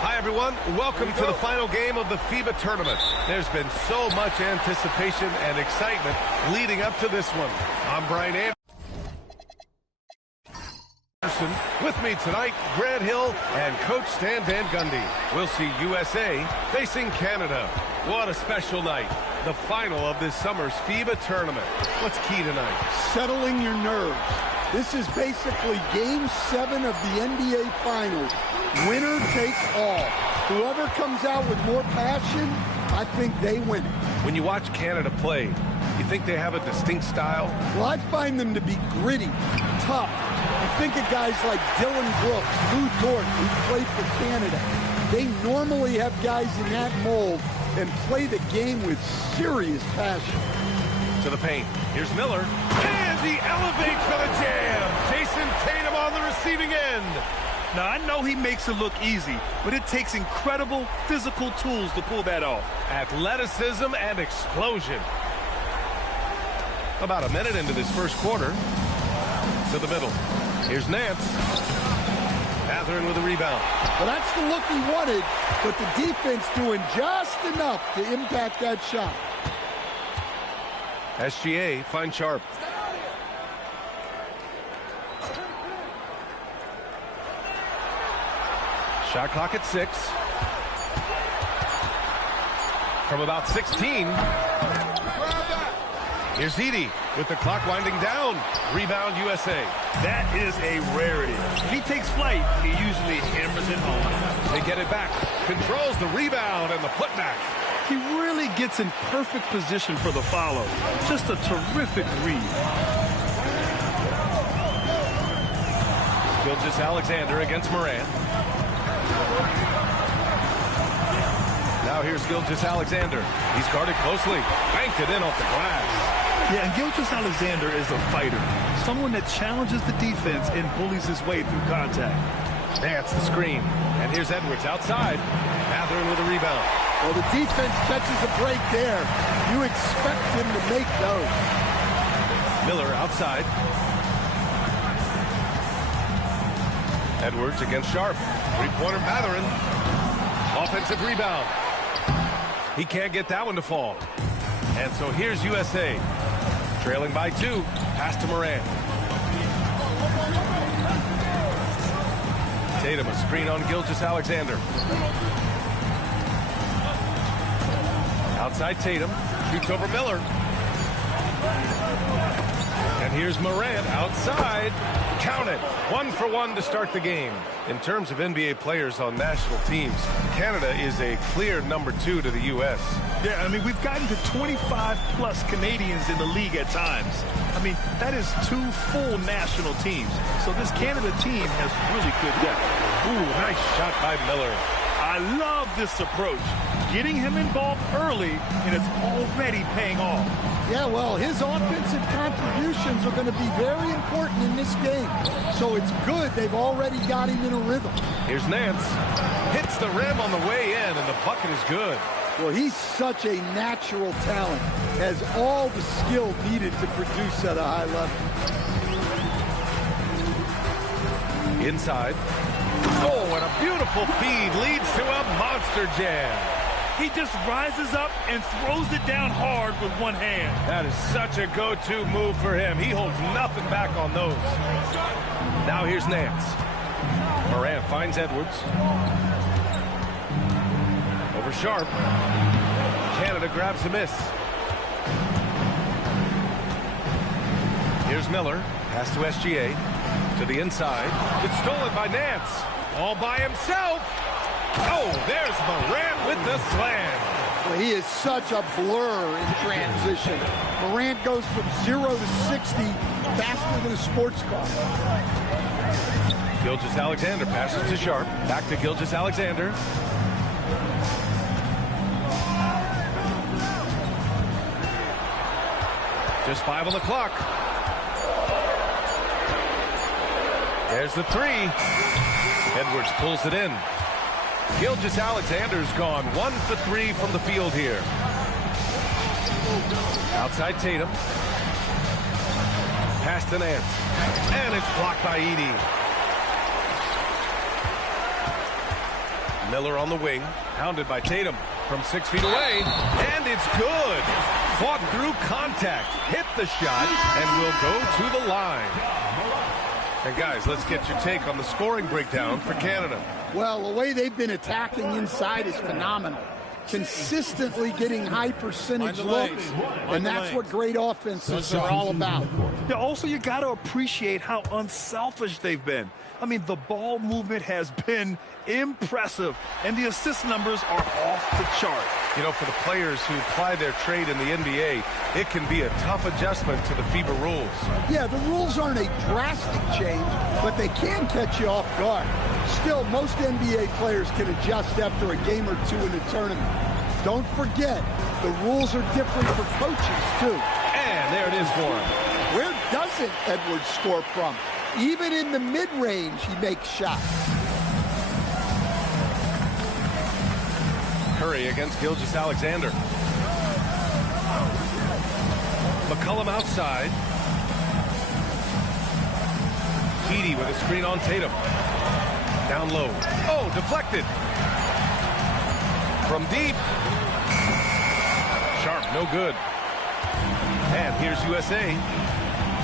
Hi, everyone. Welcome to the final game of the FIBA tournament. There's been so much anticipation and excitement leading up to this one. I'm Brian Anderson. With me tonight, Grant Hill and Coach Stan Van Gundy. We'll see USA facing Canada. What a special night. The final of this summer's FIBA tournament. What's key tonight? Settling your nerves. This is basically Game 7 of the NBA Finals. Winner takes all. Whoever comes out with more passion, I think they win it. When you watch Canada play, you think they have a distinct style? Well, I find them to be gritty, tough. You think of guys like Dylan Brooks, Lou Dort, who played for Canada. They normally have guys in that mold and play the game with serious passion. To the paint. Here's Miller. And he elevates for the jam. Jason Tatum on the receiving end. Now, I know he makes it look easy, but it takes incredible physical tools to pull that off. Athleticism and explosion. About a minute into this first quarter. To the middle. Here's Nance. Mathurin with a rebound. Well, that's the look he wanted, but the defense doing just enough to impact that shot. SGA finds Sharp. Shot clock at 6. From about 16. Here's Edey with the clock winding down. Rebound USA. That is a rarity. When he takes flight, he usually hammers it home. They get it back. Controls the rebound and the putback. He really gets in perfect position for the follow. Just a terrific read. Gilgeous-Alexander against Morant. Now here's Gilgeous-Alexander. He's guarded closely. Banked it in off the glass. Yeah, and Gilgeous-Alexander is a fighter. Someone that challenges the defense and bullies his way through contact. That's the screen. And here's Edwards outside. Mathurin with a rebound. Well, the defense catches a break there. You expect him to make those. Miller outside. Edwards against Sharp. Three-pointer Mathurin. Offensive rebound. He can't get that one to fall. And so here's USA. Trailing by 2. Pass to Morant. Tatum a screen on Gilgeous-Alexander. Outside Tatum. Shoots over Miller. And here's Morant outside. Count it. 1 for 1 to start the game. In terms of NBA players on national teams, Canada is a clear number 2 to the U.S. Yeah, I mean, we've gotten to 25-plus Canadians in the league at times. I mean, that is 2 full national teams. So this Canada team has really good depth. Ooh, nice shot by Miller. I love this approach. Getting him involved early, and it's already paying off. Yeah, well, his offensive contributions are going to be very important in this game. So it's good they've already got him in a rhythm. Here's Nance. Hits the rim on the way in, and the bucket is good. Well, he's such a natural talent. Has all the skill needed to produce at a high level. Inside. Oh, and a beautiful feed leads to a monster jam. He just rises up and throws it down hard with one hand. That is such a go-to move for him. He holds nothing back on those. Now here's Nance. Morant finds Edwards. Over Sharp. Canada grabs the miss. Here's Miller. Pass to SGA. To the inside. It's stolen by Nance. All by himself. Oh, there's Morant with the slam. Well, he is such a blur in transition. Morant goes from 0 to 60 faster than a sports car. Gilgeous-Alexander passes to Sharp. Back to Gilgeous-Alexander. Just 5 on the clock. There's the 3. Edwards pulls it in. Gilgeous-Alexander's gone 1 for 3 from the field here. Outside Tatum. Pass to Nance. And it's blocked by Edey. Miller on the wing, hounded by Tatum from 6 feet away, and it's good. Fought through contact, hit the shot, and will go to the line. And guys, let's get your take on the scoring breakdown for Canada. Well, the way they've been attacking inside is phenomenal. Consistently getting high percentage looks, and that's what great offenses are all about. Yeah, also, you got to appreciate how unselfish they've been. I mean, the ball movement has been impressive, and the assist numbers are off the chart. You know, for the players who apply their trade in the NBA, it can be a tough adjustment to the FIBA rules. Yeah, the rules aren't a drastic change, but they can catch you off guard. Still, most NBA players can adjust after a game or two in a tournament. Don't forget, the rules are different for coaches, too. And there it is for him. Where doesn't Edwards score from? Even in the mid-range, he makes shots. Curry against Gilgeous-Alexander. McCollum outside. Edey with a screen on Tatum. Down low. Oh, deflected. From deep. Sharp, no good. And here's USA.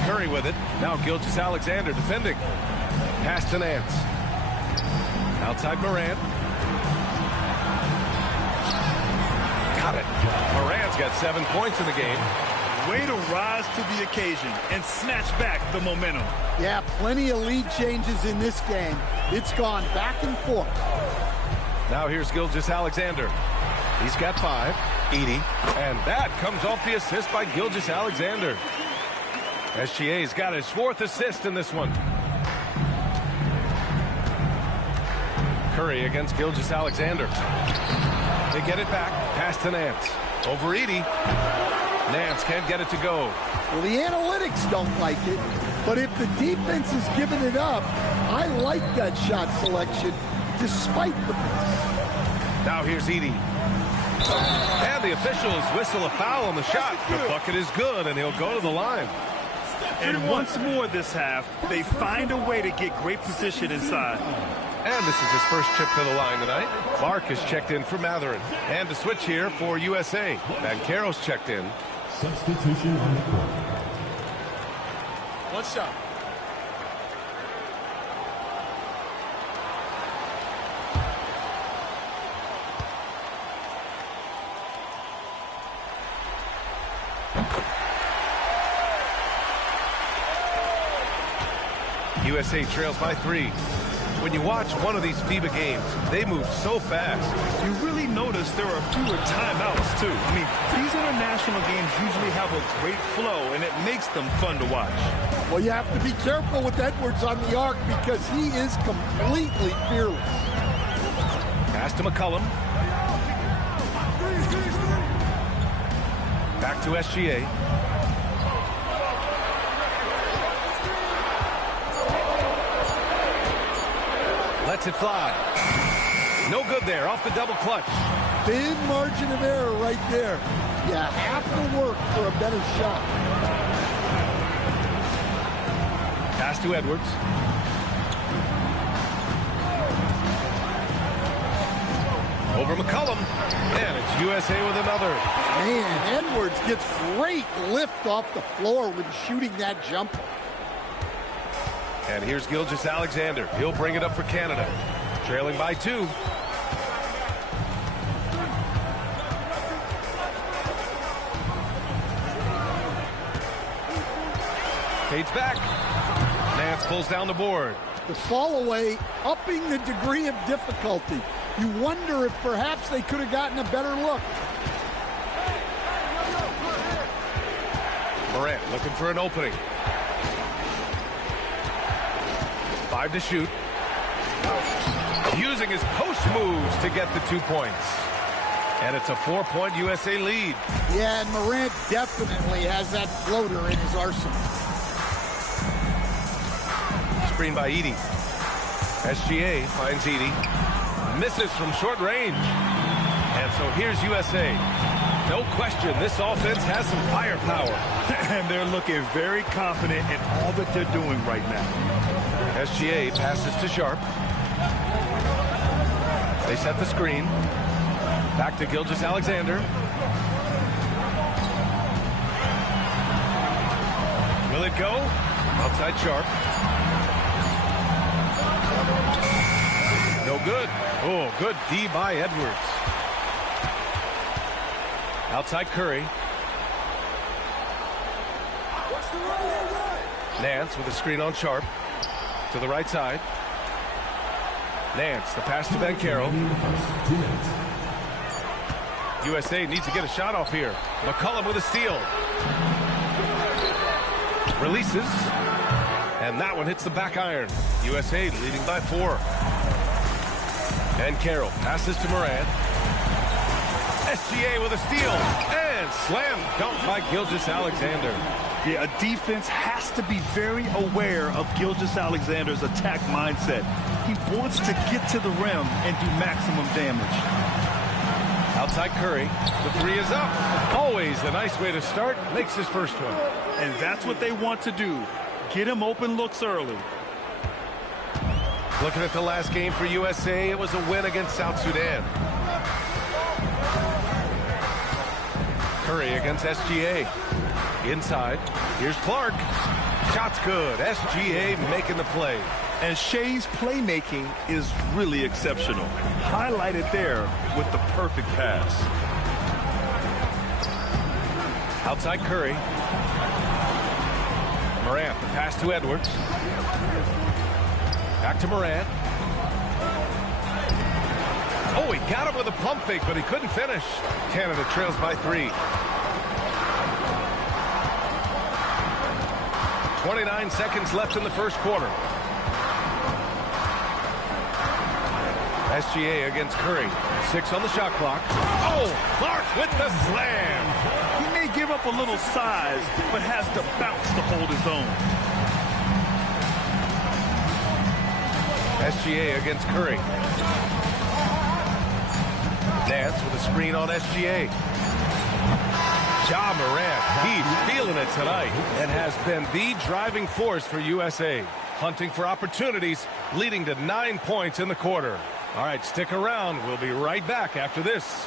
Curry with it. Now Gilgeous-Alexander defending. Pass to Nance. Outside Morant. Got it. Morant's got 7 points in the game. Way to rise to the occasion and snatch back the momentum. Yeah, plenty of lead changes in this game. It's gone back and forth. Now here's Gilgeous-Alexander. He's got 5. Edey. And that comes off the assist by Gilgeous-Alexander. SGA's got his 4th assist in this one. Curry against Gilgeous-Alexander. They get it back. Pass to Nance. Over Edey. Nance can't get it to go. Well, the analytics don't like it, but if the defense is giving it up, I like that shot selection despite the miss. Now here's Edey. And the officials whistle a foul on the shot. The bucket is good, and he'll go to the line. And once more this half, they find a way to get great position inside. And this is his first trip to the line tonight. Clark is checked in for Matherin. And to switch here for USA. Banchero's checked in. Substitution on the court. One shot. USA trails by 3. When you watch one of these FIBA games, they move so fast. You really notice there are fewer timeouts, too. I mean, these international games usually have a great flow, and it makes them fun to watch. Well, you have to be careful with Edwards on the arc because he is completely fearless. Pass to McCollum. Back to SGA. Lets it fly. No good there. Off the double clutch. Big margin of error right there. You have to work for a better shot. Pass to Edwards. Over McCollum. And it's USA with another. Man, Edwards gets great lift off the floor when shooting that jumper. And here's Gilgeous-Alexander. He'll bring it up for Canada. Trailing by 2. Fades back. Nance pulls down the board. The fall away, upping the degree of difficulty. You wonder if perhaps they could have gotten a better look. Morant looking for an opening. 5 to shoot. Using his post moves to get the 2 points. And it's a 4-point USA lead. Yeah, and Morant definitely has that floater in his arsenal. Screen by Edey. SGA finds Edey. Misses from short range. And so here's USA. No question, this offense has some firepower. And they're looking very confident in all that they're doing right now. SGA passes to Sharp. They set the screen. Back to Gilgeous-Alexander. Will it go? Outside Sharp. No good. Oh, good D by Edwards. Outside Curry. Nance with a screen on Sharp. To the right side. Nance, the pass to Banchero. USA needs to get a shot off here. McCollum with a steal. Releases. And that one hits the back iron. USA leading by 4. Banchero passes to Morant. SGA with a steal. And slam dunk by Gilgeous-Alexander. Yeah, a defense has to be very aware of Gilgeous-Alexander's attack mindset. He wants to get to the rim and do maximum damage. Outside Curry. The 3 is up. Always a nice way to start. Makes his first one. And that's what they want to do. Get him open looks early. Looking at the last game for USA, it was a win against South Sudan. Curry against SGA. Inside. Here's Clark. Shot's good. SGA making the play. And Shea's playmaking is really exceptional. Highlighted there with the perfect pass. Outside Curry. Morant, the pass to Edwards. Back to Morant. Oh, he got him with a pump fake, but he couldn't finish. Canada trails by 3. 29 seconds left in the first quarter. SGA against Curry. 6 on the shot clock. Oh, Clark with the slam. He may give up a little size, but has the bounce to hold his own. SGA against Curry. Nance with a screen on SGA. Ja Morant, he's feeling it tonight and has been the driving force for USA. Hunting for opportunities, leading to 9 points in the quarter. All right, stick around. We'll be right back after this.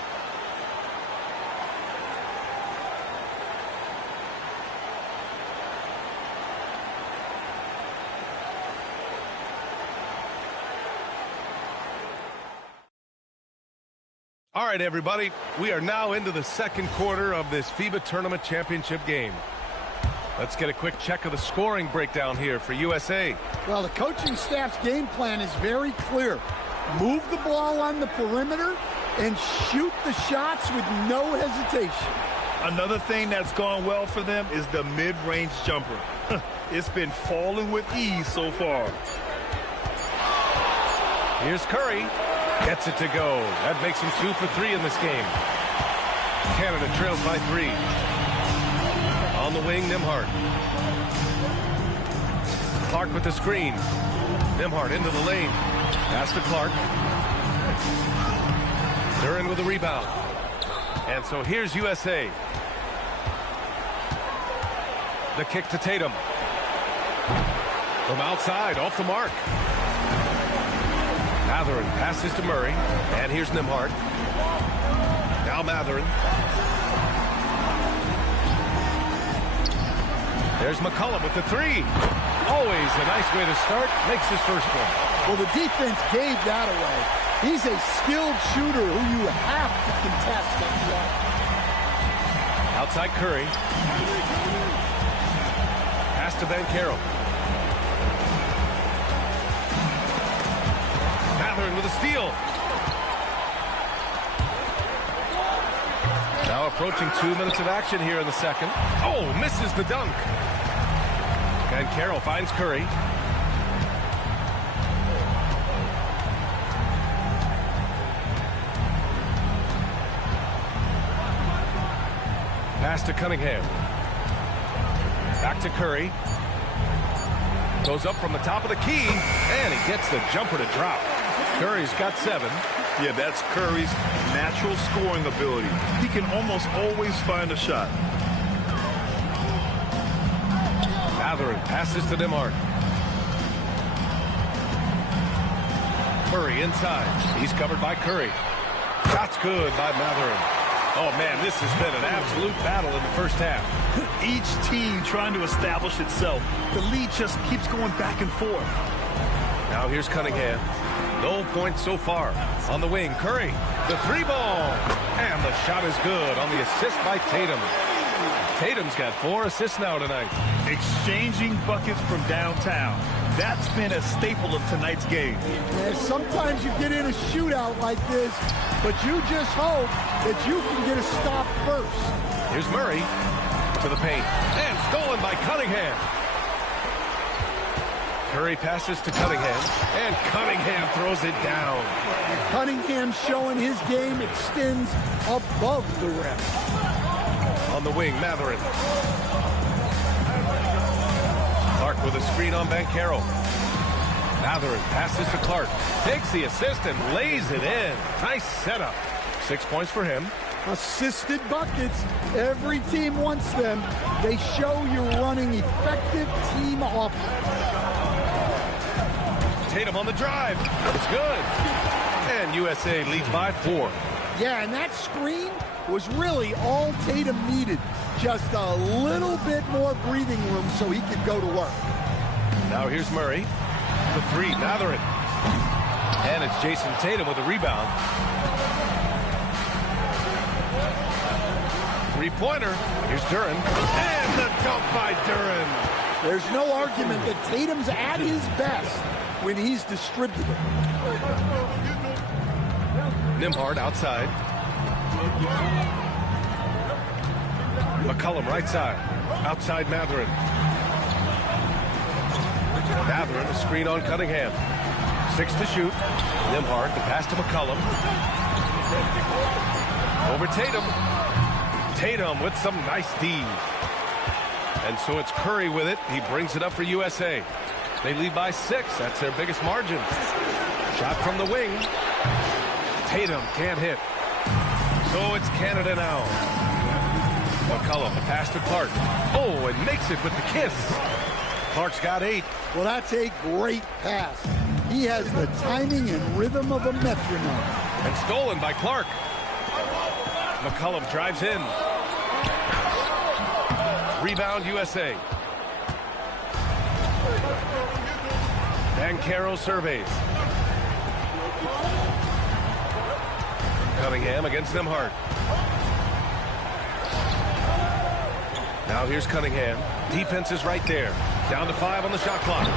All right, everybody, we are now into the second quarter of this FIBA Tournament Championship game. Let's get a quick check of the scoring breakdown here for USA. Well, the coaching staff's game plan is very clear. Move the ball on the perimeter and shoot the shots with no hesitation. Another thing that's gone well for them is the mid-range jumper. It's been falling with ease so far. Here's Curry. Gets it to go. That makes him 2 for 3 in this game. Canada trails by 3. On the wing, Nembhard. Clark with the screen. Nembhard into the lane. Pass to Clark. Duren with the rebound. And so here's USA. The kick to Tatum. From outside, off the mark. Mathurin passes to Murray. And here's Nembhard. Now Mathurin. There's McCollum with the 3. Always a nice way to start. Makes his first one. Well, the defense gave that away. He's a skilled shooter who you have to contest that shot. Outside Curry. Pass to Banchero. Mathurin with a steal. Now approaching 2 minutes of action here in the second. Oh, misses the dunk. Banchero finds Curry. Pass to Cunningham. Back to Curry. Goes up from the top of the key, and he gets the jumper to drop. Curry's got 7. Yeah, that's Curry's natural scoring ability. He can almost always find a shot. Mathurin passes to Nembhard. Murray inside. He's covered by Curry. Shot's good by Mathurin. Oh, man, this has been an absolute battle in the first half. Each team trying to establish itself. The lead just keeps going back and forth. Now here's Cunningham. No points so far. On the wing, Curry. The three ball. And the shot is good on the assist by Tatum. Tatum's got 4 assists now tonight. Exchanging buckets from downtown. That's been a staple of tonight's game. And sometimes you get in a shootout like this, but you just hope that you can get a stop first. Here's Murray to the paint. And stolen by Cunningham. Curry passes to Cunningham. And Cunningham throws it down. Cunningham showing his game extends above the rim. On the wing, Mathurin. Clark with a screen on Banchero. Mathurin passes to Clark. Takes the assist and lays it in. Nice setup. 6 points for him. Assisted buckets. Every team wants them. They show you're running effective team offense. Tatum on the drive. It's good. And USA leads by 4. Yeah, and that screen was really all Tatum needed. Just a little bit more breathing room so he could go to work. Now here's Murray. The three, Mathurin. And it's Jason Tatum with a rebound. Three-pointer. Here's Duren. And the dunk by Duren. There's no argument that Tatum's at his best when he's distributed. Nembhard outside. McCollum right side. Outside Mathurin. Mathurin, a screen on Cunningham. 6 to shoot. Nembhard, the pass to McCollum. Over Tatum. Tatum with some nice D. And so it's Curry with it. He brings it up for USA. They lead by 6. That's their biggest margin. Shot from the wing. Tatum can't hit. So it's Canada now. McCollum, the pass to Clark. Oh, and makes it with the kiss. Clark's got 8. Well, that's a great pass. He has the timing and rhythm of a metronome. And stolen by Clark. McCollum drives in. Rebound USA. Banchero surveys. Cunningham against Nembhard. Now here's Cunningham. Defense is right there. Down to 5 on the shot clock.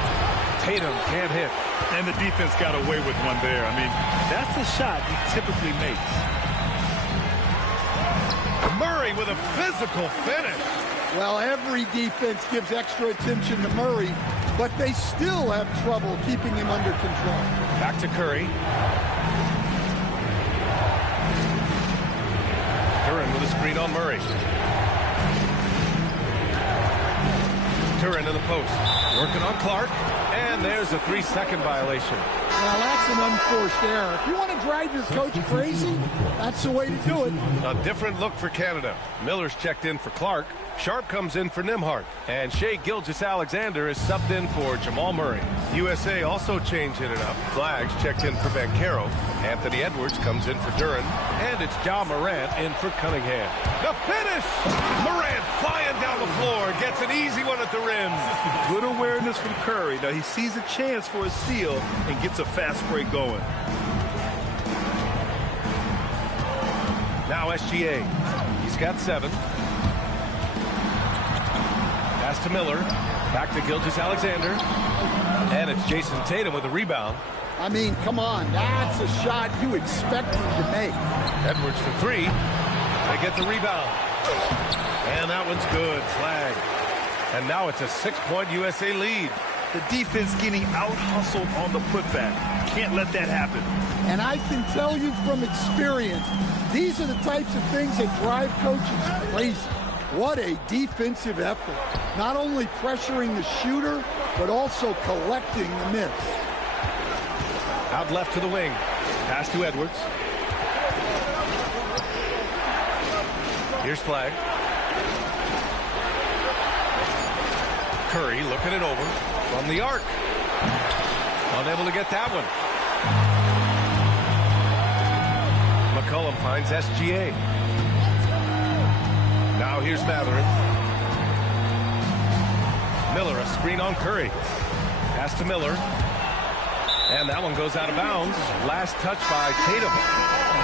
Tatum can't hit. And the defense got away with one there. I mean, that's a shot he typically makes. Murray with a physical finish. Well, every defense gives extra attention to Murray, but they still have trouble keeping him under control. Back to Curry. Duren with a screen on Murray. Duren in the post. Working on Clark. And there's a 3-second violation. Now, that's an unforced error. If you want to drive your coach crazy, that's the way to do it. A different look for Canada. Miller's checked in for Clark. Sharp comes in for Nembhard. And Shai Gilgeous-Alexander is subbed in for Jamal Murray. USA also changing it up. Flags checked in for Banchero. Anthony Edwards comes in for Duren. And it's Ja Morant in for Cunningham. The finish! Morant flying down the floor. Gets an easy one at the rim. Good awareness from Curry. Now he sees a chance for a steal and gets a fast break going. Now SGA. He's got 7. Pass to Miller. Back to Gilgeous-Alexander. And it's Jason Tatum with a rebound. I mean, come on. That's a shot you expect him to make. Edwards for 3. They get the rebound. And that one's good. Flag. And now it's a 6-point USA lead. The defense getting out-hustled on the putback. Can't let that happen. And I can tell you from experience, these are the types of things that drive coaches crazy. What a defensive effort. Not only pressuring the shooter, but also collecting the miss. Out left to the wing. Pass to Edwards. Here's Flag. Curry looking it over from the arc. Unable to get that one. McCollum finds SGA. Now here's Mathurin. Miller, a screen on Curry. Pass to Miller. And that one goes out of bounds. Last touch by Tatum.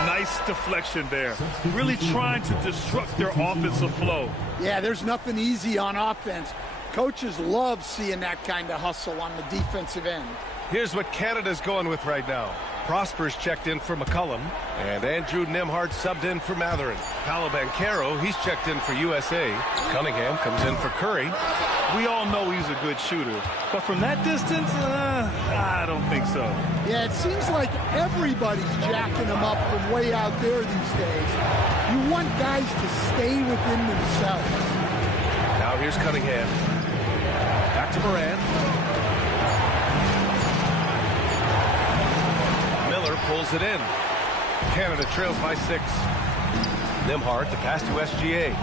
Nice deflection there. Really trying to disrupt their offensive flow. Yeah, there's nothing easy on offense. Coaches love seeing that kind of hustle on the defensive end. Here's what Canada's going with right now. Prosper's checked in for McCollum, and Andrew Nembhard subbed in for Mathurin. Paolo Banchero, he's checked in for USA. Cunningham comes in for Curry. We all know he's a good shooter, but from that distance, I don't think so. Yeah, it seems like everybody's jacking him up from way out there these days. You want guys to stay within themselves. Now here's Cunningham. Back to Morant. Miller pulls it in. Canada trails by 6. Nembhard to pass to SGA.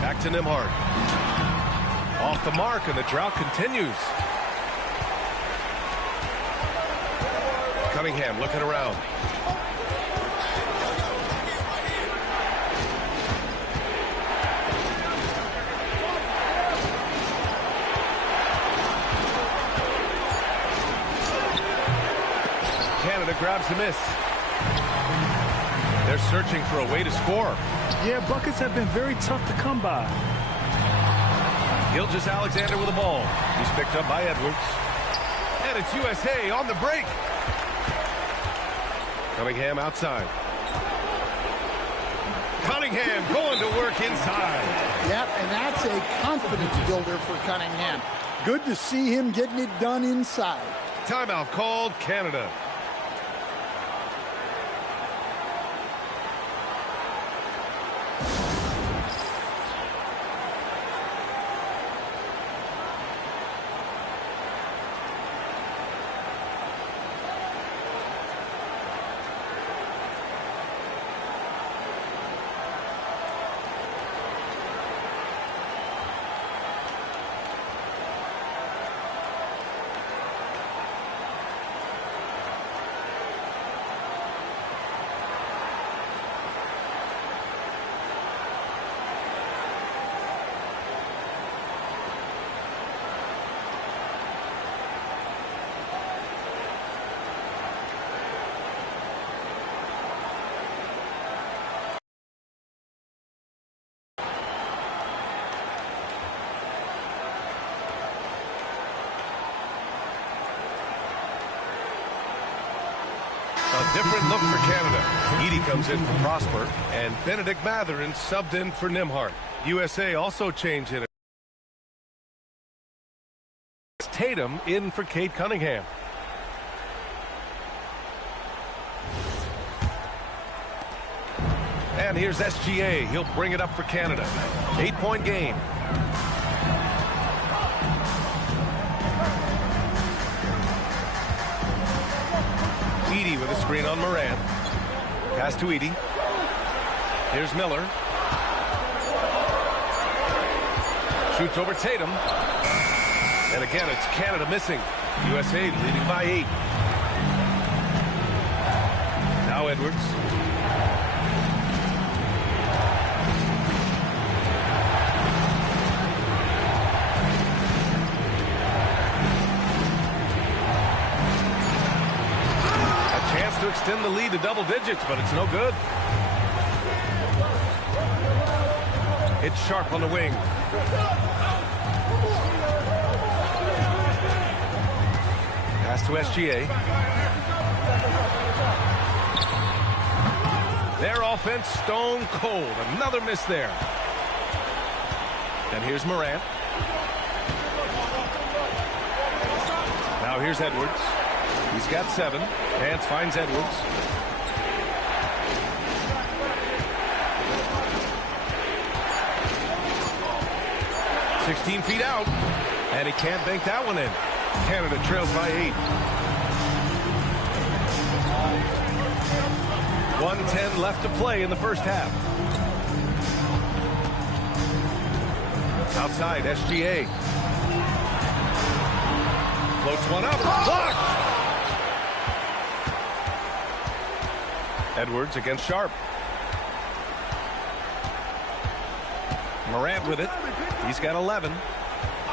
Back to Nembhard. Off the mark, and the drought continues. Cunningham looking around. Canada grabs the miss. They're searching for a way to score. Yeah, buckets have been very tough to come by. Gilgeous-Alexander with the ball. He's picked up by Edwards. And it's USA on the break. Cunningham outside. Cunningham going to work inside. Yep, and that's a confidence builder for Cunningham. Good to see him getting it done inside. Timeout called, Canada. A different look for Canada. Edey comes in for Prosper, and Benedict Mathurin subbed in for Nembhard. USA also changed in. Tatum in for Cade Cunningham. And here's SGA. He'll bring it up for Canada. 8-point game. Edey with a screen on Morant. Pass to Edey. Here's Miller. Shoots over Tatum. And again, it's Canada missing. USA leading by 8. Now Edwards. To extend the lead to double digits, but it's no good. It's Sharp on the wing. Pass to SGA. Their offense stone cold. Another miss there. And here's Morant. Now here's Edwards. He's got 7. Nance finds Edwards. "16 feet out, and he can't bank that one in. Canada trails by 8. 1:10 left to play in the first half. Outside, SGA. Floats one up. Blocked! Edwards against Sharp. Morant with it. He's got 11.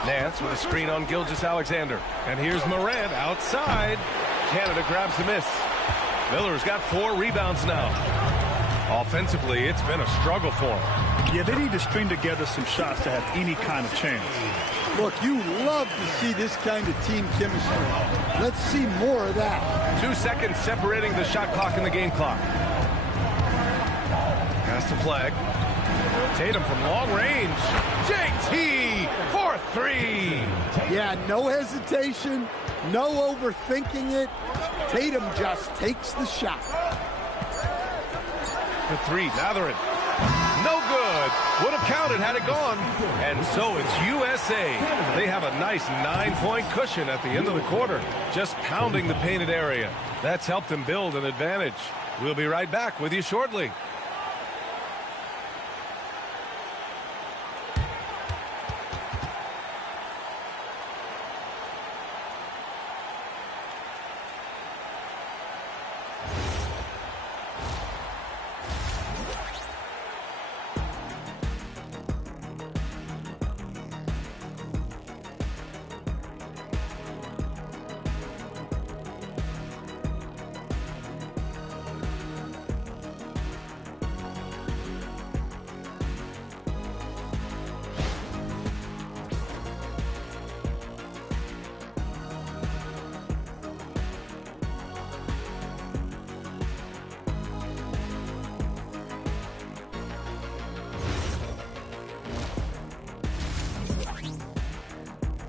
Nance with a screen on Gilgeous-Alexander. And here's Morant outside. Canada grabs the miss. Miller's got 4 rebounds now. Offensively, it's been a struggle for him. Yeah, they need to string together some shots to have any kind of chance. Look, you love to see this kind of team chemistry. Let's see more of that. 2 seconds separating the shot clock and the game clock. Pass to Flag. Tatum from long range. JT for 3. Yeah, no hesitation, no overthinking it. Tatum just takes the shot. For 3, Mathurin. No good. Would have counted had it gone. And so it's USA. They have a nice 9-point cushion at the end of the quarter, just pounding the painted area. That's helped them build an advantage. We'll be right back with you shortly.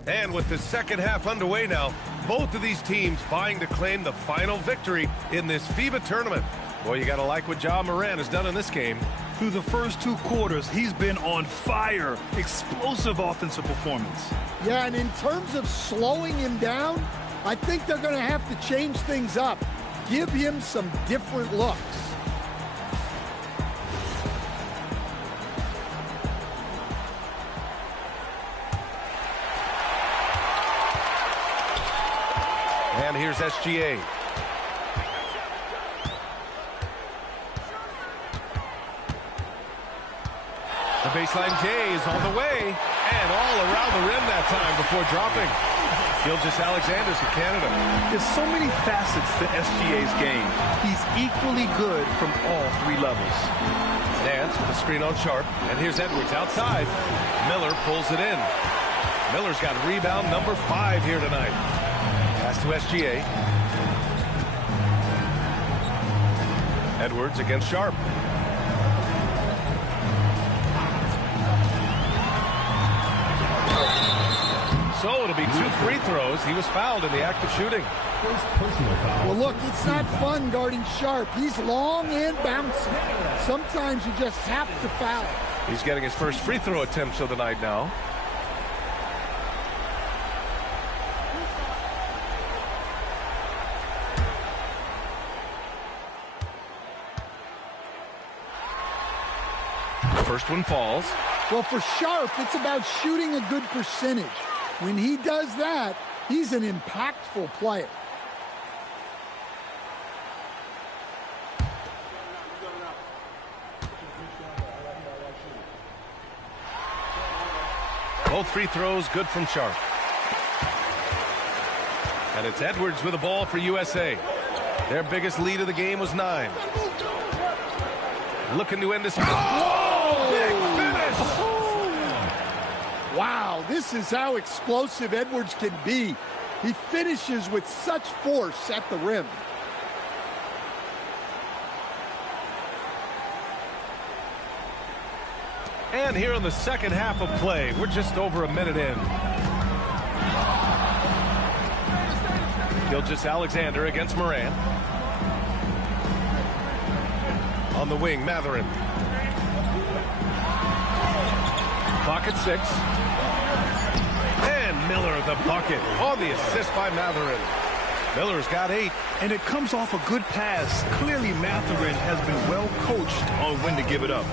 And with the second half underway now, both of these teams vying to claim the final victory in this FIBA tournament. Boy, you got to like what Ja Morant has done in this game. Through the first 2 quarters, he's been on fire. Explosive offensive performance. Yeah, and in terms of slowing him down, I think they're going to have to change things up. Give him some different looks. And here's SGA. The baseline J is on the way. And all around the rim that time before dropping. Gilgeous-Alexander's for Canada. There's so many facets to SGA's game. He's equally good from all 3 levels. Nance with a screen on Sharp. And here's Edwards outside. Miller pulls it in. Miller's got rebound number 5 here tonight. Pass to SGA. Edwards against Sharp. So it'll be 2 free throws. He was fouled in the act of shooting. Well, look, it's not fun guarding Sharp. He's long and bouncy. Sometimes you just have to foul. He's getting his first free throw attempts of the night now. First one falls. Well, for Sharp, it's about shooting a good percentage. When he does that, he's an impactful player. Both free throws good from Sharp. And it's Edwards with the ball for USA. Their biggest lead of the game was 9. Looking to end this. Oh! Big finish! Wow, this is how explosive Edwards can be. He finishes with such force at the rim. And here in the second half of play, we're just over a minute in. Gilgeous-Alexander against Morant. On the wing, Mathurin. Clock at 6. And Miller the bucket on the assist by Mathurin. Miller's got 8. And it comes off a good pass. Clearly Mathurin has been well coached on when to give it up.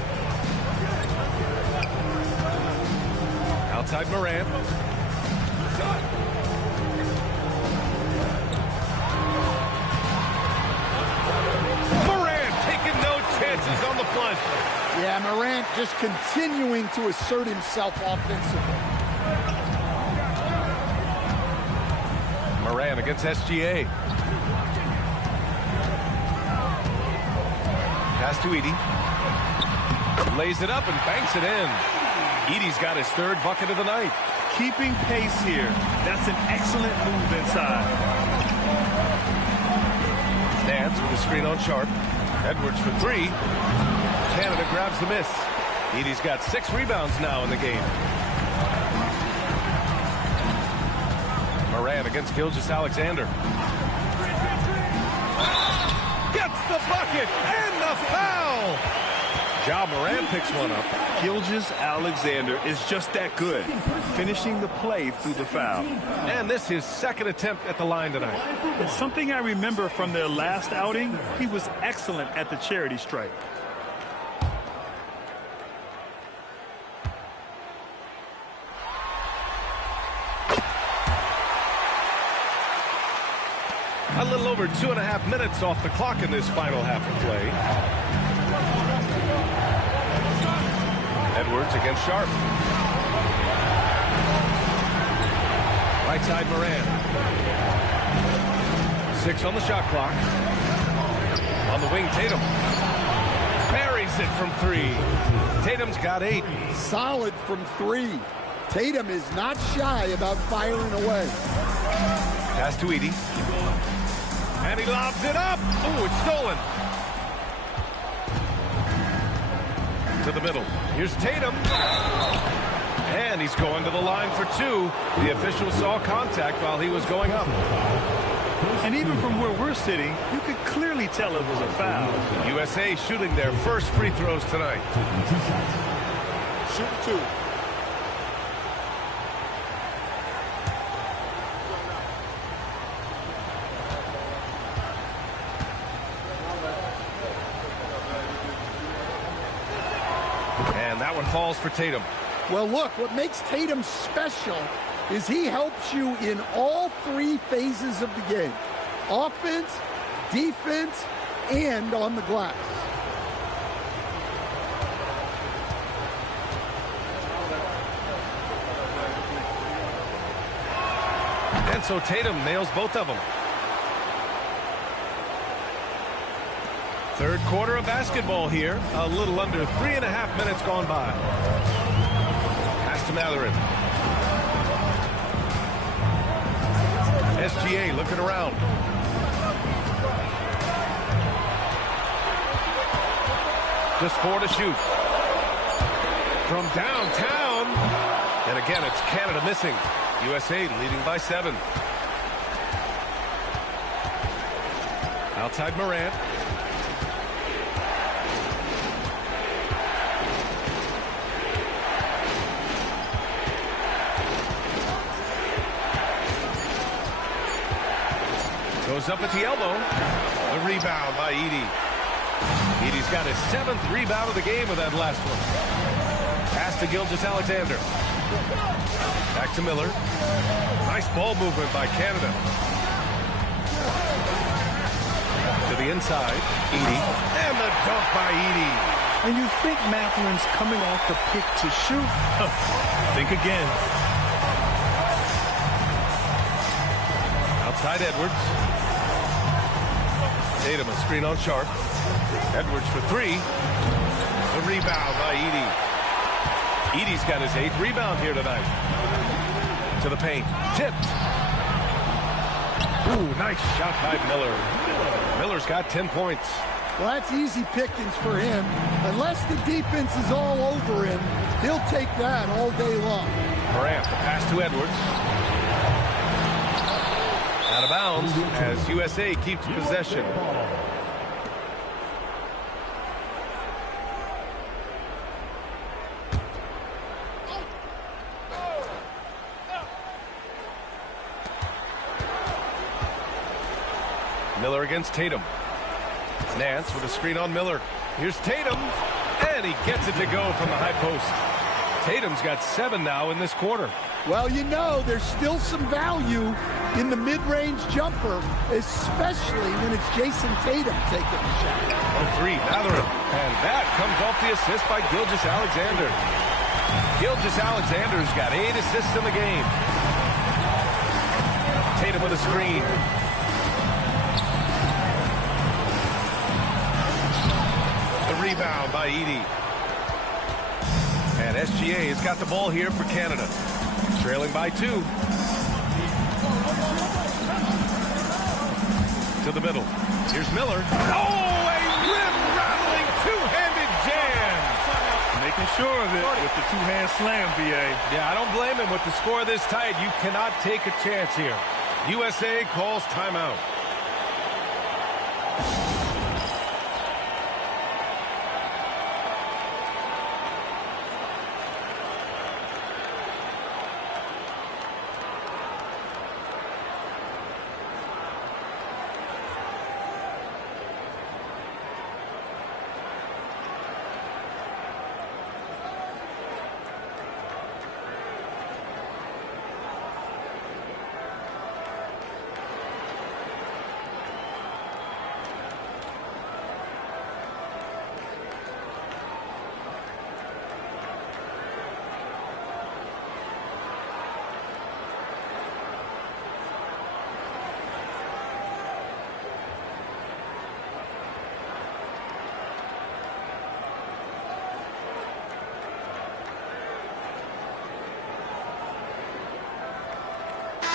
Outside Morant. Morant takes flush. Yeah, Morant just continuing to assert himself offensively. Morant against SGA. Pass to Edey. Lays it up and banks it in. Edey's got his third bucket of the night. Keeping pace here. That's an excellent move inside. Nance with a screen on Sharp. Edwards for three. Canada grabs the miss. Edey's got 6 rebounds now in the game. Morant against Gilgeous-Alexander. Gets the bucket and the foul. Ja Morant picks one up. Gilgeous-Alexander is just that good, finishing the play through the foul. And this is his second attempt at the line tonight. It's something I remember from their last outing. He was excellent at the charity stripe. A little over 2.5 minutes off the clock in this final half of play. Edwards against Sharp. Right side Morant. 6 on the shot clock. On the wing, Tatum. Buries it from 3. Tatum's got 8. Solid from 3. Tatum is not shy about firing away. Pass to Edey. And he lobs it up. Oh, it's stolen. To the middle. Here's Tatum. And he's going to the line for 2. The official saw contact while he was going up. And even from where we're sitting, you could clearly tell it was a foul. USA shooting their first free throws tonight. Shoot 2. And that one falls for Tatum. Well, look, what makes Tatum special is he helps you in all 3 phases of the game. Offense, defense, and on the glass. And so Tatum nails both of them. Third quarter of basketball here. A little under 3.5 minutes gone by. Pass to Mathurin. SGA looking around. Just 4 to shoot. From downtown. And again, it's Canada missing. USA leading by 7. Outside Morant. Goes up at the elbow. The rebound by Edey. Edey's got his 7th rebound of the game with that last one. Pass to Gilgeous-Alexander. Back to Miller. Nice ball movement by Canada. To the inside. Edey. And the dunk by Edey. And you think Mathurin's coming off the pick to shoot? Think again. Outside Edwards. Tatum a screen on Sharp. Edwards for 3. The rebound by Edey. Edey's got his 8th rebound here tonight. To the paint. Tipped. Ooh, nice shot by Miller. Miller's got 10 points. Well, that's easy pickings for him. Unless the defense is all over him, he'll take that all day long. Morant, the pass to Edwards. Out of bounds as USA keeps possession. Miller against Tatum. Nance with a screen on Miller. Here's Tatum, and he gets it to go from the high post. Tatum's got 7 now in this quarter. Well, you know, there's still some value in the mid-range jumper, especially when it's Jason Tatum taking the shot. On three, Matherin. And that comes off the assist by Gilgeous-Alexander. Gilgeous-Alexander's got 8 assists in the game. Tatum with a screen. The rebound by Edey. And SGA has got the ball here for Canada. Trailing by 2. To the middle. Here's Miller. Oh, a rim-rattling two-handed jam. Making sure of it with the two-hand slam, B.A. Yeah, I don't blame him. With the score this tight, you cannot take a chance here. USA calls timeout.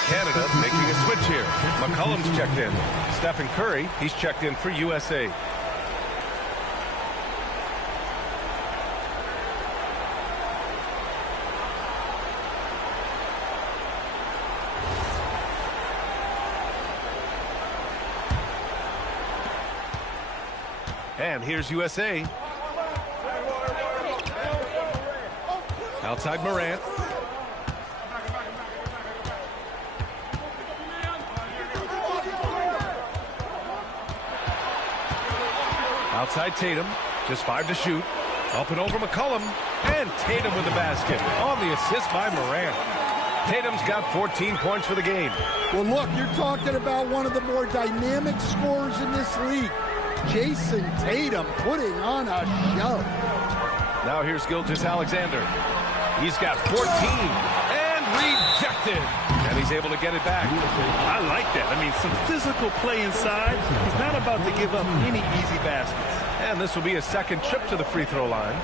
Canada making a switch here. McCollum's checked in. Stephen Curry, he's checked in for USA. And here's USA. Outside Morant. Outside Tatum, just 5 to shoot. Up and over McCollum, and Tatum with the basket on the assist by Morant. Tatum's got 14 points for the game. Well, look, you're talking about one of the more dynamic scorers in this league. Jason Tatum putting on a show. Now here's Gilgeous-Alexander. He's got 14 and rejected. And he's able to get it back. I like that. I mean, some physical play inside. He's not about to give up any easy baskets. And this will be a second trip to the free throw line.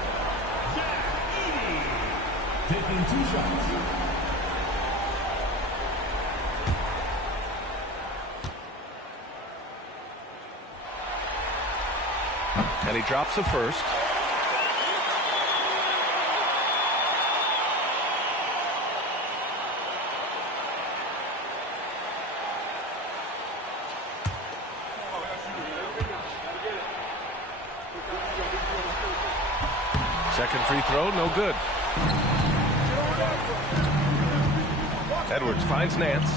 Taking 2 shots. And he drops the first. Second free throw, no good. Edwards finds Nance.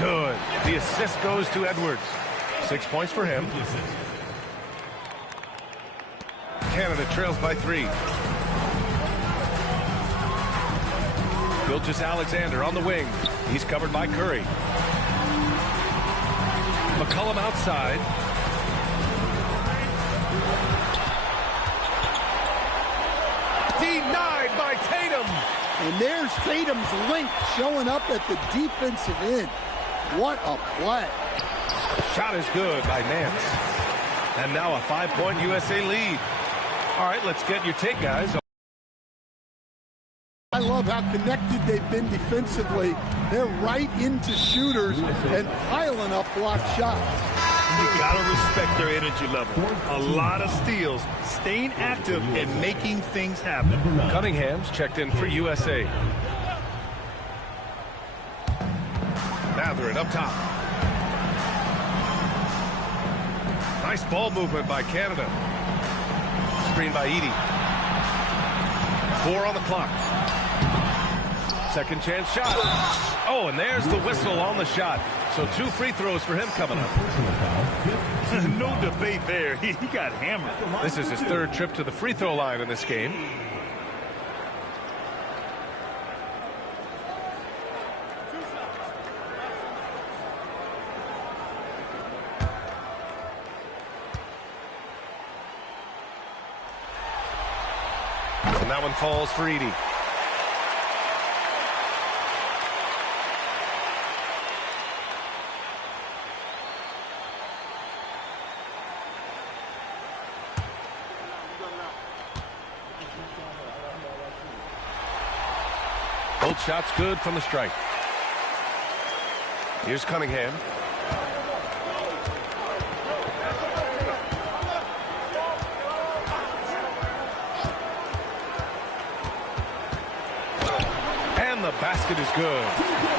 Good. The assist goes to Edwards. 6 points for him. Canada trails by 3. Gilgeous-Alexander on the wing. He's covered by Curry. McCollum outside. Denied by Tatum. And there's Tatum's length showing up at the defensive end. What a play. Shot is good by Nance. And now a 5-point USA lead. All right, let's get your take, guys. I love how connected they've been defensively. They're right into shooters and piling up blocked shots. You got to respect their energy level. A lot of steals, staying active and making things happen. Cunningham's checked in for USA. Matherin up top. Nice ball movement by Canada. Screen by Edey. 4 on the clock. Second chance shot. Oh, and there's the whistle on the shot. So 2 free throws for him coming up. No debate there. He got hammered. This is his 3rd trip to the free throw line in this game. And that one falls for Edey. Both shots good from the strike. Here's Cunningham. And the basket is good.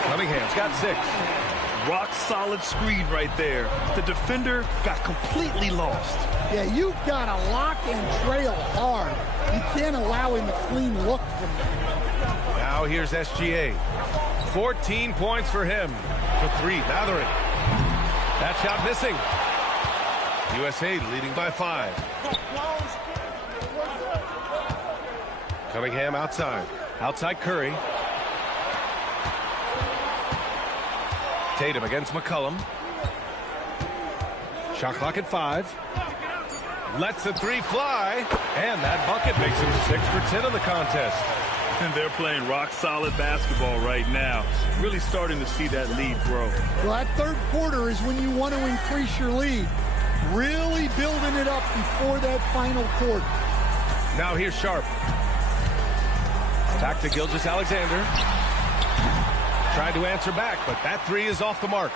Cunningham's got 6. Rock solid screen right there. The defender got completely lost. Yeah, you've got to lock and trail hard. You can't allow him a clean look from there. Now here's SGA. 14 points for him. For 3, Mathurin. That shot missing. USA leading by 5. Cunningham outside. Outside Curry. Tatum against McCollum. Shot clock at 5. Lets the 3 fly. And that bucket makes him 6 for 10 in the contest. And they're playing rock-solid basketball right now. Really starting to see that lead grow. Well, that third quarter is when you want to increase your lead. Really building it up before that final quarter. Now here's Sharp. Back to Gilgeous-Alexander. Tried to answer back, but that 3 is off the mark.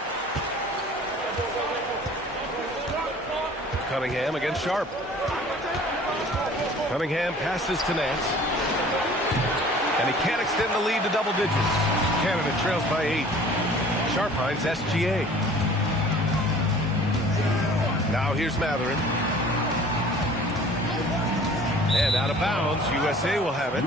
Cunningham against Sharp. Cunningham passes to Nance. And he can't extend the lead to double digits. Canada trails by 8. Sharp finds SGA. Now here's Mathurin. And out of bounds, USA will have it.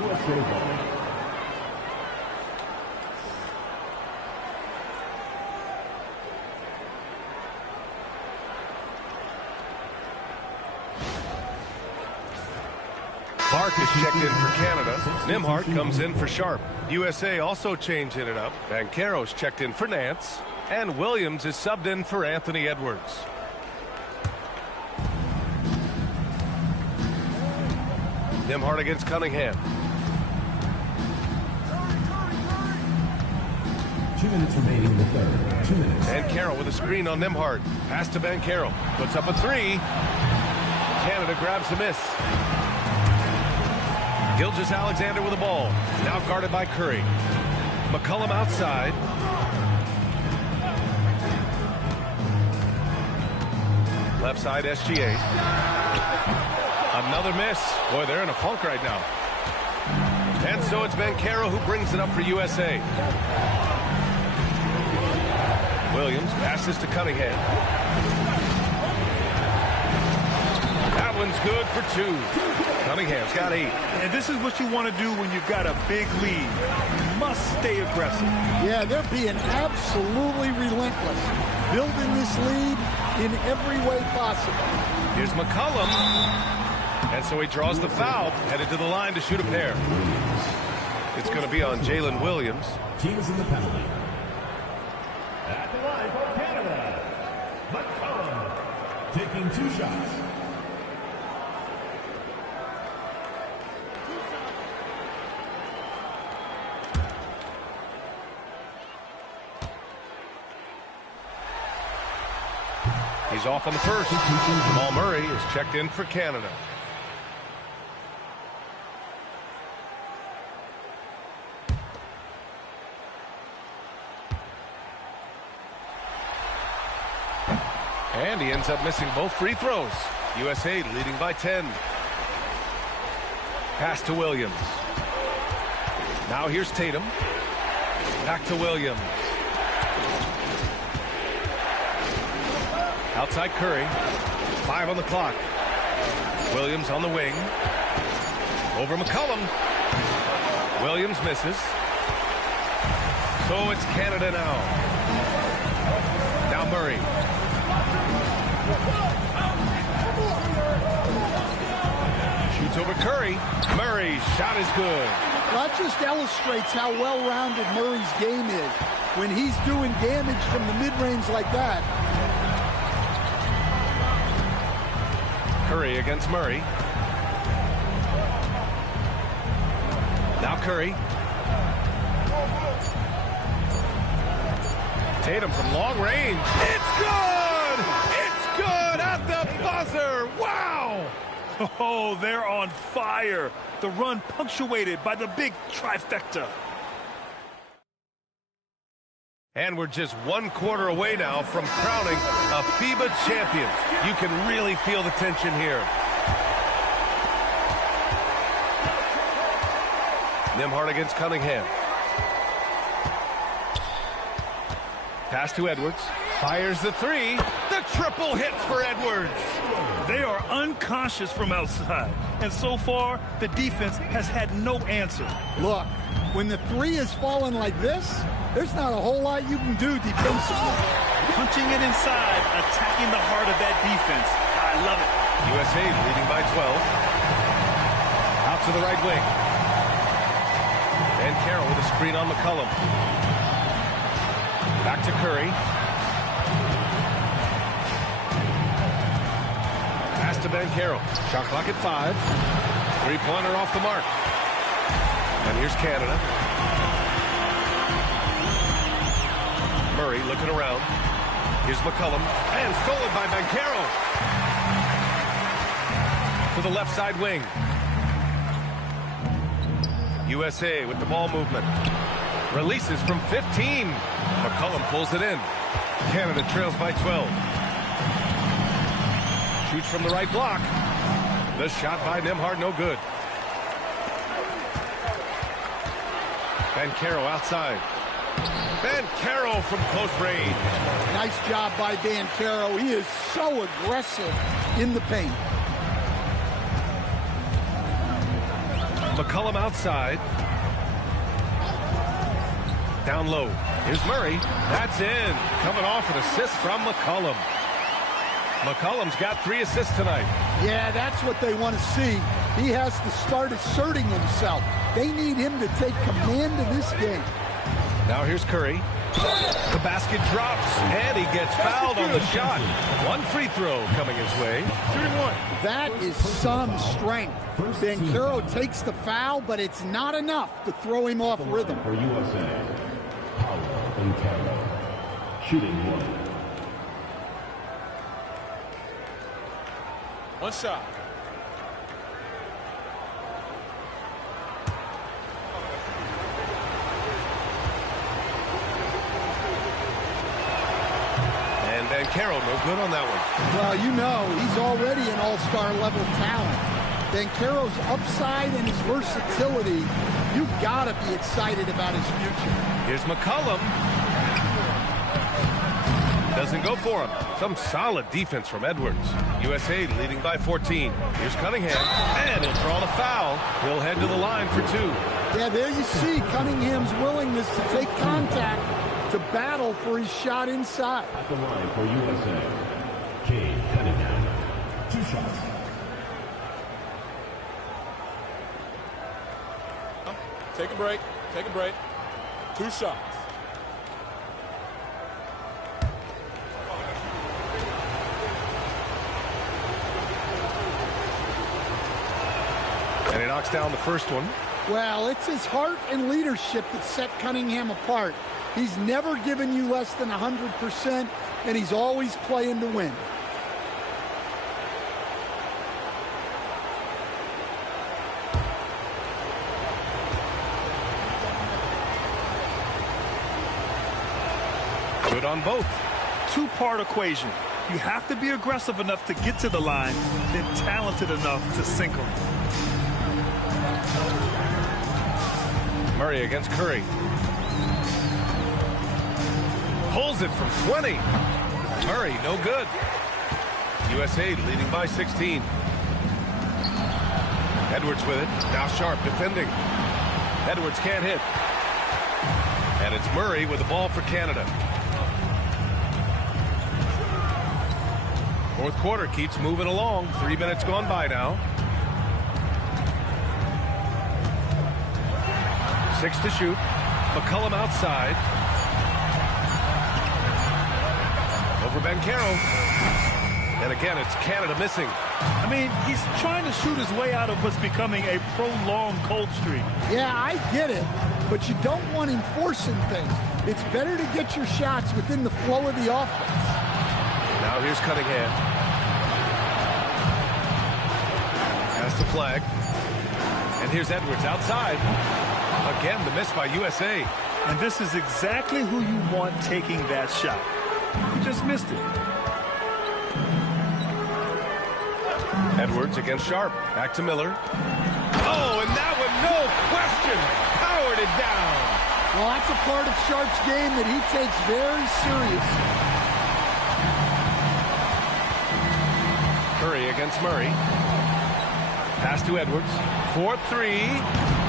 Clark is checked in for Canada. Nembhard comes in for Sharp. USA also changing it up. Banchero's checked in for Nance. And Williams is subbed in for Anthony Edwards. Nembhard against Cunningham. 2 minutes remaining in the third. 2 minutes. Banchero with a screen on Nembhard. Pass to Banchero. Puts up a 3. Canada grabs the miss. Gilgeous-Alexander with the ball. Now guarded by Curry. McCollum outside. Left side SGA. Another miss. Boy, they're in a funk right now. And so it's Banchero who brings it up for USA. Williams passes to Cunningham. That one's good for 2. Cunningham's got 8. And this is what you want to do when you've got a big lead. You must stay aggressive. Yeah, they're being absolutely relentless. Building this lead in every way possible. Here's McCollum. And so he draws the foul, headed to the line to shoot a pair. It's going to be on Jalen Williams. Teams in the penalty. At the line for Canada, McCollum taking 2 shots. He's off on the first. Jamal Murray is checked in for Canada. And he ends up missing both free throws. USA leading by 10. Pass to Williams. Now here's Tatum. Back to Williams. Outside Curry. 5 on the clock. Williams on the wing. Over McCollum. Williams misses. So it's Canada now. Now Murray. Shoots over Curry. Murray's shot is good. That just illustrates how well-rounded Murray's game is. When he's doing damage from the mid-range like that. Curry against Murray. Curry. Tatum from long range. It's good! It's good at the buzzer! Wow! Oh, they're on fire. The run punctuated by the big trifecta. And we're just 1 quarter away now from crowning a FIBA champion. You can really feel the tension here. Nembhard against Cunningham. Pass to Edwards. Fires the three. The triple hits for Edwards. They are unconscious from outside. And so far, the defense has had no answer. Look, when the three is falling like this, there's not a whole lot you can do defensively. Punching it inside, attacking the heart of that defense. I love it. USA leading by 12. Out to the right wing. And Carroll with a screen on McCollum. Back to Curry. Pass to Ben Carroll. Shot clock at 5. Three-pointer off the mark. And here's Canada. Murray looking around. Here's McCollum. And stolen by Ben Carroll. To the left side wing. USA with the ball movement. Releases from 15. McCollum pulls it in. Canada trails by 12. Shoots from the right block. The shot by Nembhard, no good. Ben Carroll outside. Ben Carroll from close range. Nice job by Ben Carroll. He is so aggressive in the paint. McCollum outside. Down low. Here's Murray. That's in. Coming off an assist from McCollum. McCollum's got 3 assists tonight. Yeah, that's what they want to see. He has to start asserting himself. They need him to take command of this game. Now here's Curry. The basket drops, and he gets fouled on the shot. 1 free throw coming his way. Shooting 1. That is some strength. Ben Carroll takes the foul, but it's not enough to throw him off rhythm. For USA, Paolo Ben Carroll. Shooting 1. One shot. And Ben Carroll, no good on that one. Well, you know, he's already an all-star level talent. Ben Carroll's upside and his versatility, you've got to be excited about his future. Here's McCollum. Doesn't go for him. Some solid defense from Edwards. USA leading by 14. Here's Cunningham, and he'll draw the foul. He'll head to the line for 2. Yeah, there you see Cunningham's willingness to take contact, to battle for his shot inside. At the line for USA, Cade Cunningham. 2 shots. Take a break. Take a break. 2 shots. And he knocks down the first one. Well, it's his heart and leadership that set Cunningham apart. He's never given you less than 100%, and he's always playing to win. Good on both. 2-part equation. You have to be aggressive enough to get to the line, then talented enough to sink them. Murray against Curry. Pulls it from 20. Murray, no good. USA leading by 16. Edwards with it. Now Sharp defending. Edwards can't hit. And it's Murray with the ball for Canada. Fourth quarter keeps moving along. 3 minutes gone by now. 6 to shoot. McCollum outside. Over Ben Carroll. And again, it's Canada missing. I mean, he's trying to shoot his way out of what's becoming a prolonged cold streak. Yeah, I get it, but you don't want him forcing things. It's better to get your shots within the flow of the offense. Now here's Cunningham. Pass the flag. And here's Edwards outside. Again, the miss by USA. And this is exactly who you want taking that shot. He just missed it. Edwards against Sharp. Back to Miller. Oh, and that one, no question, powered it down. Well, that's a part of Sharp's game that he takes very seriously. Curry against Murray. Pass to Edwards. 4-3.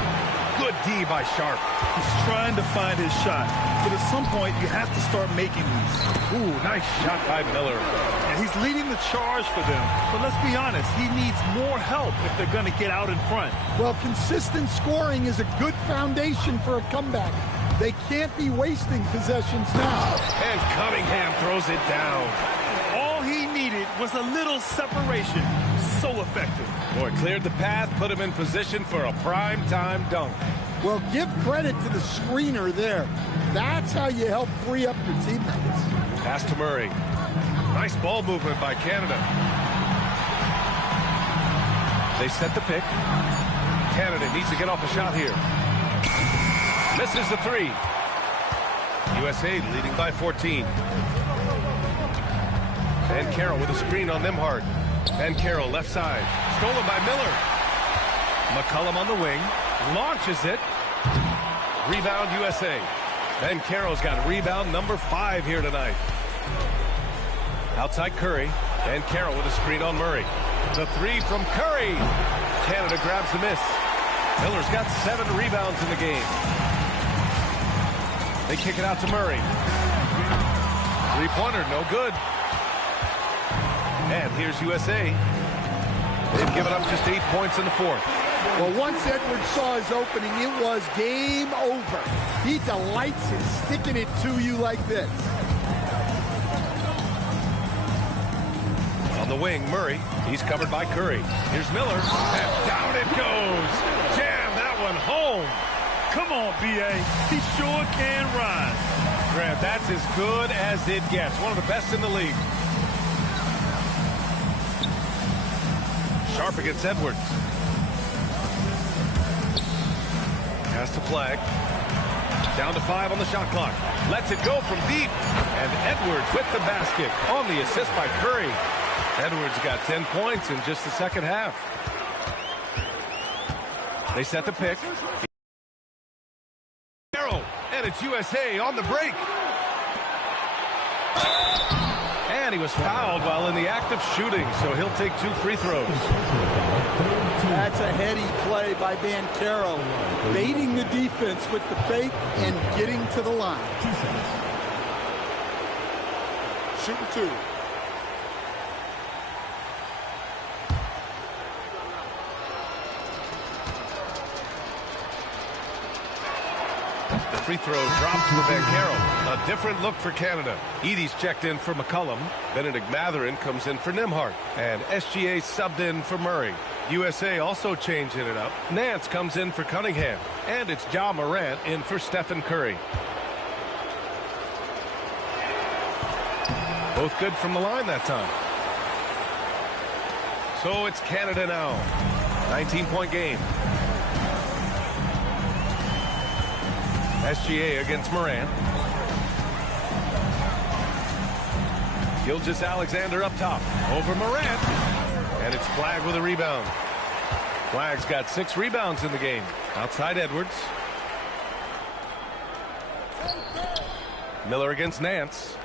Good D by Sharp. He's trying to find his shot, but at some point you have to start making these. Ooh, nice shot by Miller. And he's leading the charge for them. But let's be honest, he needs more help if they're going to get out in front. Well, consistent scoring is a good foundation for a comeback. They can't be wasting possessions now. And Cunningham throws it down. All he needed was a little separation. So effective. Boy, cleared the path, put him in position for a prime-time dunk. Well, give credit to the screener there. That's how you help free up your teammates. Pass to Murray. Nice ball movement by Canada. They set the pick. Canada needs to get off a shot here. Misses the three. USA leading by 14. And Carroll with a screen on Nembhard. And Carroll left side. Stolen by Miller. McCollum on the wing. Launches it. Rebound USA. And Carroll's got rebound number 5 here tonight. Outside Curry. And Carroll with a screen on Murray. The three from Curry. Canada grabs the miss. Miller's got 7 rebounds in the game. They kick it out to Murray. Three-pointer, no good. And here's USA. They've given up just 8 points in the fourth. Well, once Edwards saw his opening, it was game over. He delights in sticking it to you like this. On the wing, Murray. He's covered by Curry. Here's Miller. And down it goes. Jam that one home. Come on, B.A. He sure can rise. Grant, that's as good as it gets. One of the best in the league. Sharp against Edwards. Pass to Flag. Down to 5 on the shot clock. Lets it go from deep. And Edwards with the basket on the assist by Curry. Edwards got 10 points in just the second half. They set the pick. Carroll, and it's USA on the break. And he was fouled while in the act of shooting, so he'll take 2 free throws. That's a heady play by Banchero, baiting the defense with the fake and getting to the line. Shooting 2. The free throw drops for Banchero. A different look for Canada. Edie's checked in for McCollum. Benedict Mathurin comes in for Nembhard. And SGA subbed in for Murray. USA also changing it up. Nance comes in for Cunningham. And it's Ja Morant in for Stephen Curry. Both good from the line that time. So it's Canada now. 19-point game. SGA against Morant. Gilgeous-Alexander up top. Over Morant. And it's Flag with a rebound. Flag's got 6 rebounds in the game. Outside Edwards. Miller against Nance.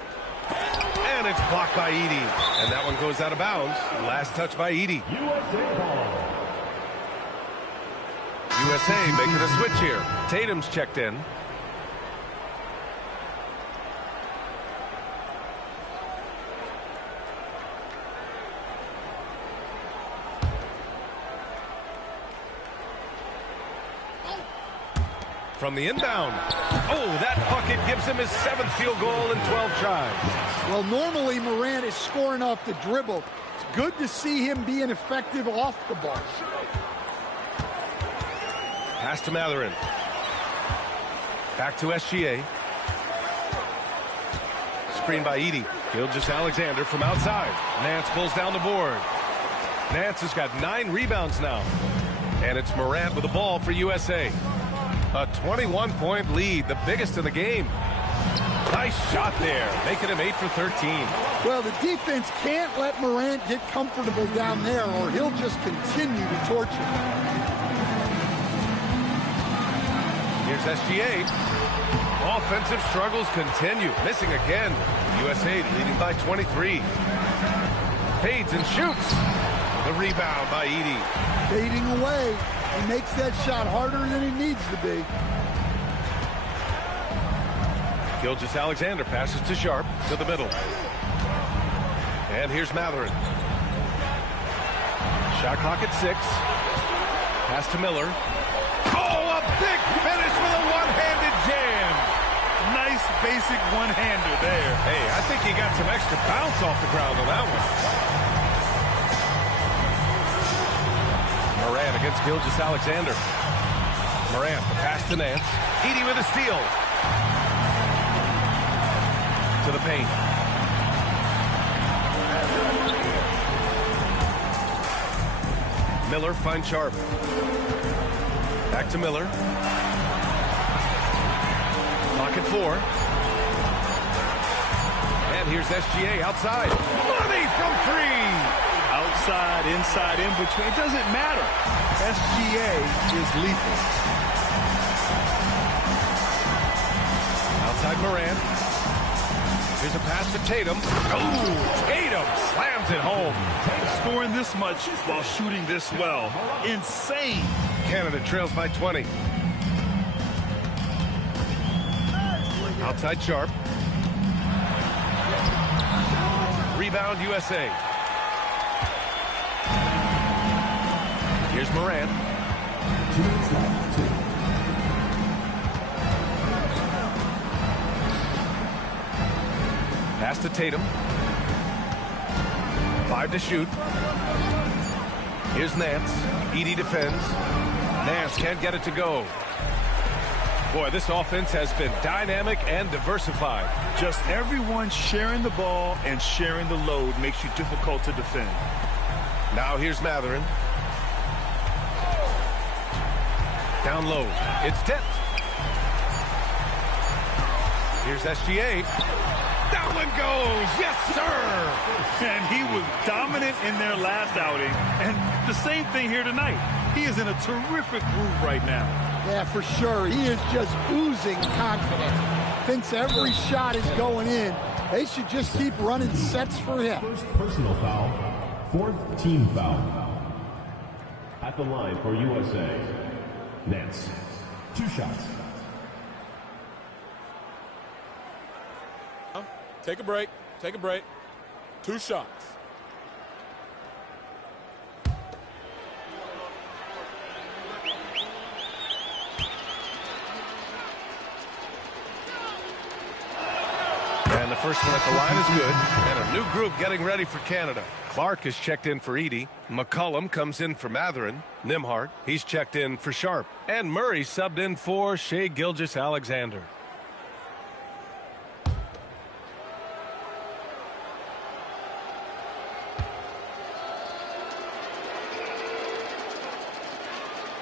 And it's blocked by Edie. And that one goes out of bounds. Last touch by Edie. USA making a switch here. Tatum's checked in. from the inbound. Oh, that bucket gives him his 7th field goal in 12 tries. Well, normally Morant is scoring off the dribble. It's good to see him being effective off the ball. Pass to Mathurin. Back to SGA. Screen by Edey. Gilgeous-Alexander from outside. Nance pulls down the board. Nance has got 9 rebounds now. And it's Morant with the ball for USA. A 21-point lead, the biggest in the game. Nice shot there, making him 8 for 13. Well, the defense can't let Morant get comfortable down there, or he'll just continue to torture. Here's SGA. Offensive struggles continue. Missing again. USA leading by 23. Fades and shoots. The rebound by Edey. Fading away. He makes that shot harder than it needs to be. Gilgeous-Alexander passes to Sharp to the middle. And here's Mathurin. Shot clock at 6. Pass to Miller. Oh, a big finish with a one-handed jam. Nice basic one-hander there. Hey, I think he got some extra bounce off the ground on that one. Morant against Gilgeous-Alexander. Morant, the pass to Nance. Edey with a steal. To the paint. Miller finds Sharp. Back to Miller. Clock at 4. And here's SGA outside. Money from 3. Outside, inside, in between. It doesn't matter. SGA is lethal. Outside Morant. Here's a pass to Tatum. Oh, Tatum slams it home. Scoring this much while shooting this well. Insane. Canada trails by 20. Outside Sharp. Rebound USA. Here's Morant. Pass to Tatum. 5 to shoot. Here's Nance. Edey defends. Nance can't get it to go. Boy, this offense has been dynamic and diversified. Just everyone sharing the ball and sharing the load makes you difficult to defend. Now here's Mathurin. Down low. It's Dent. Here's SGA. That one goes. Yes, sir. And he was dominant in their last outing. And the same thing here tonight. He is in a terrific groove right now. Yeah, for sure. He is just oozing confidence. Thinks every shot is going in. They should just keep running sets for him. First personal foul, 4th team foul. At the line for USA, Nance. 2 shots. Take a break. Take a break. 2 shots. And the first one at the line is good. And a new group getting ready for Canada. Clark is checked in for Edey. McCollum comes in for Mathurin. Nimhart, he's checked in for Sharp. And Murray subbed in for Shai Gilgeous-Alexander.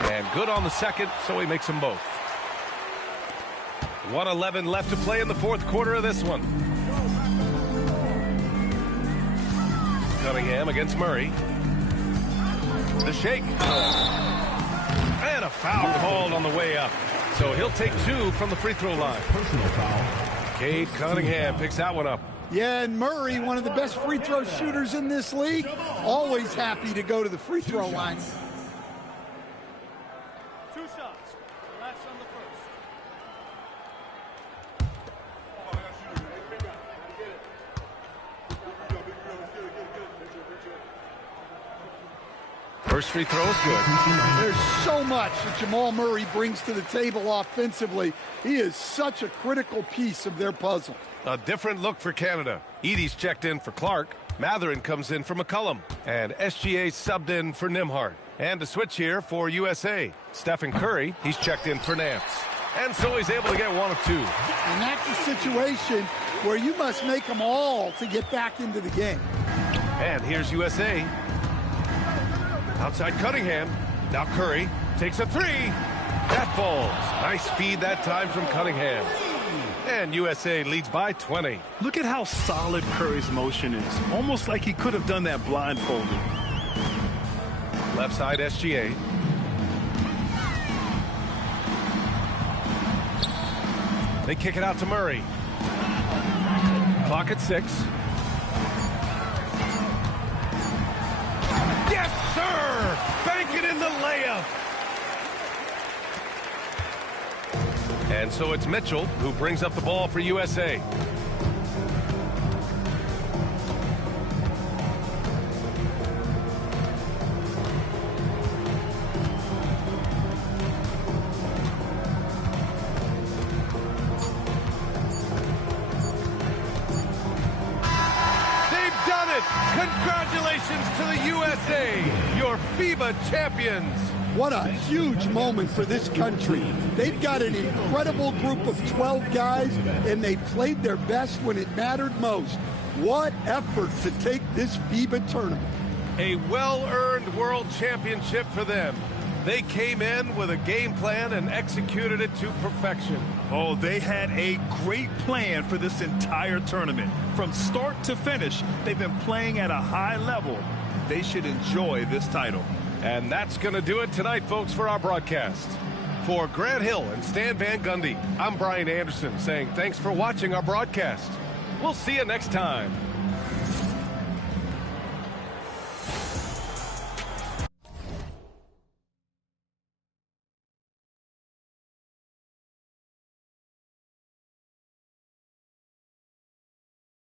And good on the second, so he makes them both. 1:11 left to play in the 4th quarter of this one. Cunningham against Murray. The shake. And a foul called on the way up. So he'll take 2 from the free throw line. Personal foul. Cade Cunningham picks that one up. Yeah, and Murray, one of the best free throw shooters in this league, always happy to go to the free throw line. 2 shots. Relax on the first. First free throw is good. There's so much that Jamal Murray brings to the table offensively. He is such a critical piece of their puzzle. A different look for Canada. Edie's checked in for Clark. Matherin comes in for McCullum. And SGA subbed in for Nimhart. And a switch here for USA. Stephen Curry, he's checked in for Nance. And so he's able to get one of two. And that's a situation where you must make them all to get back into the game. And here's USA. Outside Cunningham. Now Curry takes a three. That falls. Nice feed that time from Cunningham. And USA leads by 20. Look at how solid Curry's motion is. Almost like he could have done that blindfolded. Left side SGA. They kick it out to Murray. Clock at 6. Yes, sir! Bank it in the layup. And so it's Mitchell who brings up the ball for USA. Congratulations to the USA, your FIBA champions. What a huge moment for this country. They've got an incredible group of 12 guys, and they played their best when it mattered most. What effort to take this FIBA tournament. A well-earned world championship for them. They came in with a game plan and executed it to perfection. Oh, they had a great plan for this entire tournament. From start to finish, they've been playing at a high level. They should enjoy this title. And that's going to do it tonight, folks, for our broadcast. For Grant Hill and Stan Van Gundy, I'm Brian Anderson saying thanks for watching our broadcast. We'll see you next time.